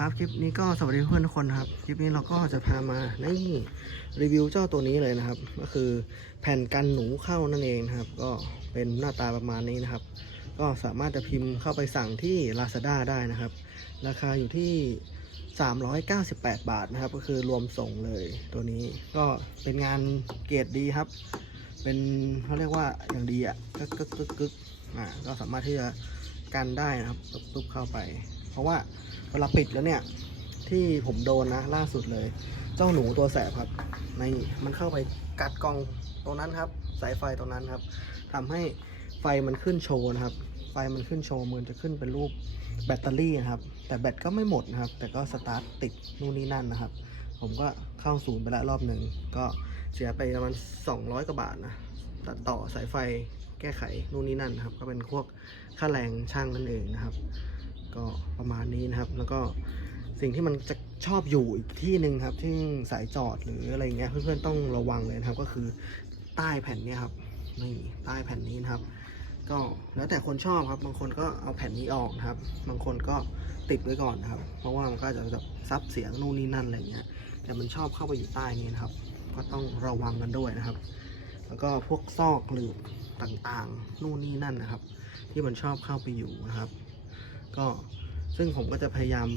ครับคลิปนี้ก็สวัสดีเพื่อนทุกคนครับ คลิปนี้เราก็จะพามานี่รีวิวเจ้าตัวนี้เลยนะครับ ก็คือแผ่นกันหนูเข้านั่นเองนะครับ ก็เป็นหน้าตาประมาณนี้นะครับ ก็สามารถจะพิมพ์เข้าไปสั่งที่ Lazada ได้นะครับ ราคาอยู่ที่ 398 บาทนะครับ ก็คือรวมส่งเลยตัวนี้ก็เป็นงานเกรดดีครับ เป็นเขาเรียกว่าอย่างดีอะกึกกึกกึกกึกอ่าก็สามารถที่จะกันได้นะครับปุ๊บปุ๊บเข้าไป เพราะว่า เวลาปิดแล้วเนี่ย ที่ผมโดนนะล่าสุดเลย เจ้าหนูตัวแสบครับในมันเข้าไปกัดกล่องตรงนั้นครับ สายไฟตรงนั้นครับทำให้ไฟมันขึ้นโชว์นะครับ ไฟมันขึ้นโชว์มันจะขึ้นเป็นรูปแบตเตอรี่นะครับ แต่แบตก็ไม่หมดนะครับ แต่ก็สตาร์ทติดนู่นนี่นั่นนะครับ ผมก็เข้าศูนย์ไปล้วรอบหนึ่งก็เสียไปประมาณ200กว่าบาทนะตัดต่อสายไฟแก้ไขนู่นนี่นั่นครับ ก็เป็นพวกค่าแรงช่างนั่นเองนะครับ ก็ประมาณนี้นะครับ แล้วก็สิ่งที่มันจะชอบอยู่อีกที่หนึ่งครับ ที่สายจอดหรืออะไรเงี้ยเพื่อนๆต้องระวังเลยนะครับ ก็คือใต้แผ่นเนี้ยครับนี่ใต้แผ่นนี้นะครับ ก็แล้วแต่คนชอบครับ บางคนก็เอาแผ่นนี้ออกนะครับ บางคนก็ติดไว้ก่อนนะครับ เพราะว่ามันก็จะแบบซับเสียงนู่นนี่นั่นอะไรเงี้ยแต่มันชอบเข้าไปอยู่ใต้นี้นะครับ ก็ต้องระวังกันด้วยนะครับ แล้วก็พวกซอกหลืบต่างๆ นู่นนี่นั่นนะครับ ที่มันชอบเข้าไปอยู่นะครับ ก็ซึ่งผมก็จะพยายาม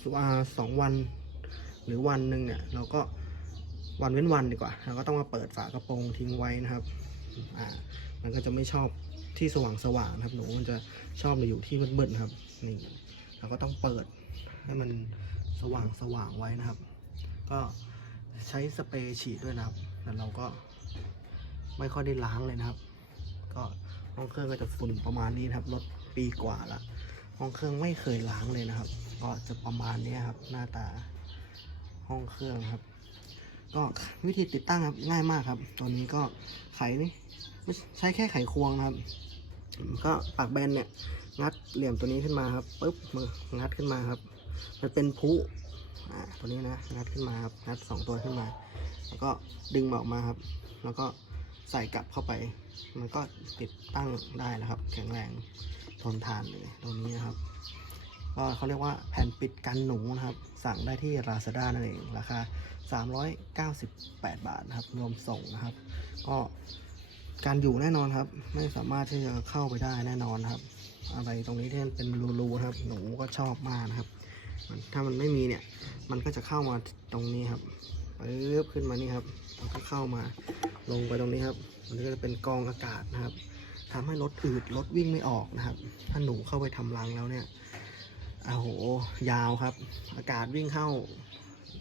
สอ่าสองวันหรือวันหนึ่งเนี่ยเราก็วันเว้นวันดีกว่าเราก็ต้องมาเปิดฝากระโปรงทิ้งไว้นะครับอ่ามันก็จะไม่ชอบที่สว่างสว่างนะครับหนูมันจะชอบอยู่ที่มืดๆครับนี่เราก็ต้องเปิดให้มันสว่างสว่างไว้นะครับ ก็ใช้สเปรย์ฉีดด้วยนะครับแต่เราก็ไม่ค่อยได้ล้างเลยนะครับ ก็ห้องเครื่องก็จะฝุ่นประมาณนี้นะครับรถ ปีกว่าละห้องเครื่องไม่เคยล้างเลยนะครับ ก็จะประมาณนี้ครับ หน้าตาห้องเครื่องครับ ก็วิธีติดตั้งครับง่ายมากครับ ตัวนี้ก็ไขนี่ไม่ใช้แค่ไขควงนะครับ ก็ปากแบนเนี่ยงัดเหลี่ยมตัวนี้ขึ้นมาครับปุ๊บมืองัดขึ้นมาครับ มันเป็นพุอ่าตัวนี้นะงัดขึ้นมาครับงัดสองตัวขึ้นมา แล้วก็ดึงออกมาครับ แล้วก็ ใส่กลับเข้าไป มันก็ติดตั้งได้แล้วครับ แข็งแรงทนทานเลยตัวนี้นะครับก็เขาเรียกว่าแผ่นปิดกันหนูนะครับ สั่งได้ที่ Lazada นั่นเอง ราคา 398 บาทนะครับ รวมส่งนะครับ ก็การอยู่แน่นอนครับ ไม่สามารถที่จะเข้าไปได้แน่นอนครับ อะไรตรงนี้ที่มันเป็นรูๆครับ หนูก็ชอบมากนะครับมันถ้ามันไม่มีเนี่ย มันก็จะเข้ามาตรงนี้ครับปึ๊บขึ้นมานี่ครับแล้วก็เข้ามา ลงไปตรงนี้ครับมันก็จะเป็นกองอากาศนะครับทำให้รถอืดรถวิ่งไม่ออกนะครับ ถ้าหนูเข้าไปทำรังแล้วเนี่ยโอ้โหยาวครับ อากาศวิ่งเข้า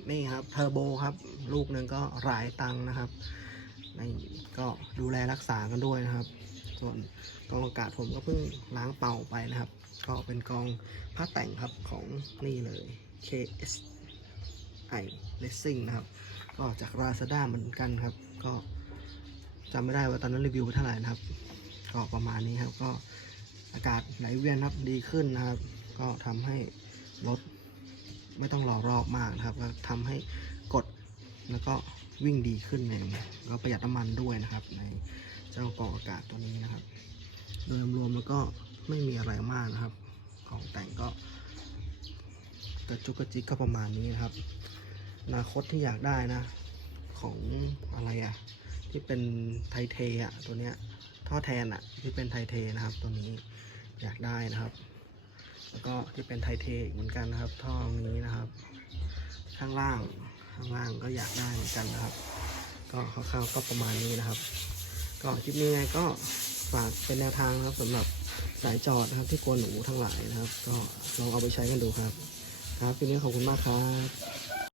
นี่ครับเทอร์โบครับ ลูกหนึ่งก็หลายตังค์นะครับนี่ก็ดูแลรักษากันด้วยนะครับ ส่วนกองอากาศผมก็เพิ่งล้างเป่าไปนะครับ ก็เป็นกองผ้าแต่งครับของนี่เลย KSI Racing นะครับ ก็จาก Lazada เหมือนกันครับ ก็ จำไม่ได้ว่าตอนนั้นรีวิวไปเท่าไหร่นะครับ ก็ประมาณนี้ครับ ก็อากาศไหลเวียนครับดีขึ้นนะครับ ก็ทำให้รถไม่ต้องรอรอบมากนะครับ ก็ทำให้กดแล้วก็วิ่งดีขึ้นเองก็ประหยัดน้ำมันด้วยนะครับ ในเจ้ากรองอากาศตัวนี้นะครับ โดยรวมแล้วก็ไม่มีอะไรมากนะครับ ของแต่งก็กระจุกกระจิกก็ประมาณนี้นะครับอนาคตที่อยากได้นะ ของอะไรอะ ที่เป็นไทเทอะตัวเนี้ยท่อแทนอะที่เป็นไทเทนะครับ ตัวนี้อยากได้นะครับ แล้วก็ที่เป็นไทเทอีกเหมือนกันนะครับ ท่อนี้นะครับ ข้างล่างข้างล่างก็อยากได้เหมือนกันนะครับ ก็คร่าวๆก็ประมาณนี้นะครับ ก็คลิปนี้ไงก็ฝากเป็นแนวทางนะครับสำหรับสายจอดนะครับที่กลัวหนูทั้งหลายนะครับ ก็ลองเอาไปใช้กันดูครับ ครับคลิปนี้ขอบคุณมากครับ